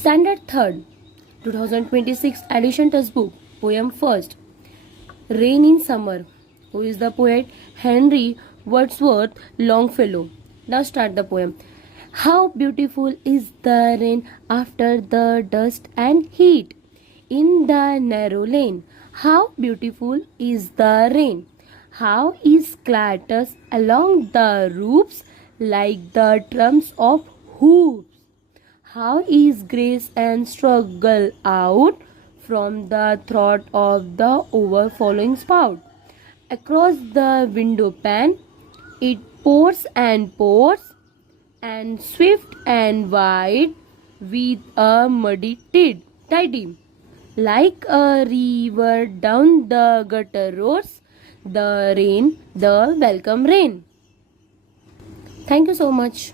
Standard 3rd, 2026 edition textbook, poem first. Rain in Summer. Who is the poet? Henry Wordsworth Longfellow. Now start the poem. How beautiful is the rain after the dust and heat in the narrow lane. How beautiful is the rain. How it clatters along the roofs like the drums of hoops. How is grace and struggle out from the throat of the overflowing spout. Across the window pane, it pours and swift and wide with a muddy tidy. Like a river down the gutter roars, the rain, the welcome rain. Thank you so much.